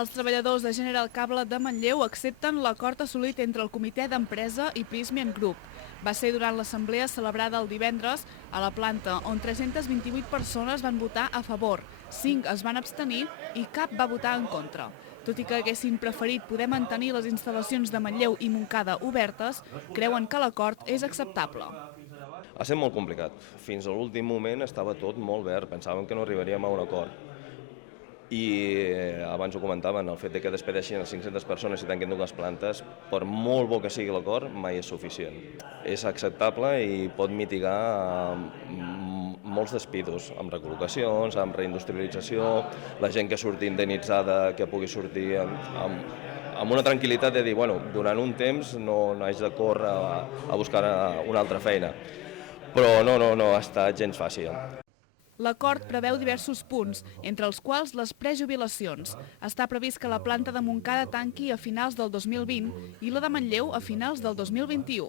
Els treballadors de General Cable de Manlleu accepten l'acord assolit entre el Comitè d'Empresa i Prysmian Group. Va ser durant l'assemblea celebrada el divendres a la planta, on 328 persones van votar a favor, 5 es van abstenir i cap va votar en contra. Tot i que haguessin preferit poder mantenir les instal·lacions de Manlleu i Montcada obertes, creuen que l'acord és acceptable. Ha estat molt complicat. Fins a l'últim moment estava tot molt verd, pensàvem que no arribaríem a un acord. I abans ho comentaven, el fet que despedeixin 500 persones i tanquin dues plantes, per molt bo que sigui l'acord, mai és suficient. És acceptable i pot mitigar molts despidos, amb recol·locacions, amb reindustrialització, la gent que surti indemnitzada, que pugui sortir amb una tranquil·litat de dir, bueno, durant un temps no haig de córrer a buscar una altra feina. Però no ha estat gens fàcil. L'acord preveu diversos punts, entre els quals les prejubilacions. Està previst que la planta de Montcada tanqui a finals del 2020 i la de Manlleu a finals del 2021.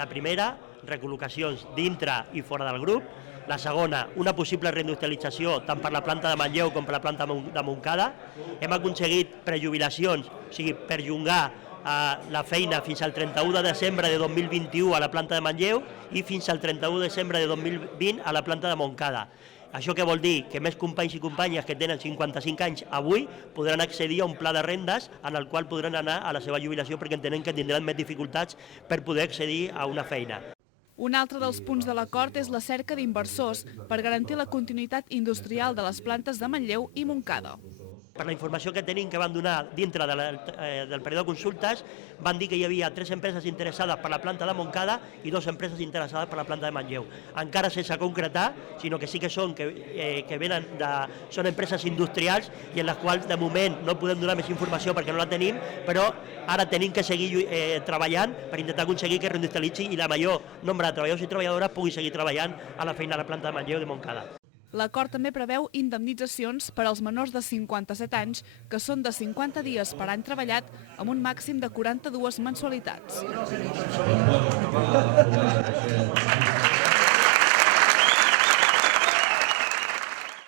La primera, recol·locacions dintre i fora del grup. La segona, una possible reindustrialització tant per la planta de Manlleu com per la planta de Montcada. Hem aconseguit prejubilacions, o sigui, perllongar la feina fins al 31 de desembre de 2021 a la planta de Manlleu i fins al 31 de desembre de 2020 a la planta de Montcada. Això què vol dir? Que més companys i companyes que tenen 55 anys avui podran accedir a un pla de rendes en el qual podran anar a la seva jubilació perquè entenen que tindran més dificultats per poder accedir a una feina. Un altre dels punts de l'acord és la cerca d'inversors per garantir la continuïtat industrial de les plantes de Manlleu i Montcada. Per la informació que tenim que van donar dintre del període de consultes, van dir que hi havia 3 empreses interessades per la planta de Montcada i 2 empreses interessades per la planta de Manlleu. Encara sense concretar, sinó que sí que són empreses industrials i en les quals de moment no podem donar més informació perquè no la tenim, però ara tenim que seguir treballant per intentar aconseguir que reindustrialitzi i la major nombre de treballadors i treballadores pugui seguir treballant a la feina a la planta de Manlleu i de Montcada. L'acord també preveu indemnitzacions per als menors de 57 anys, que són de 50 dies per any treballat, amb un màxim de 42 mensualitats.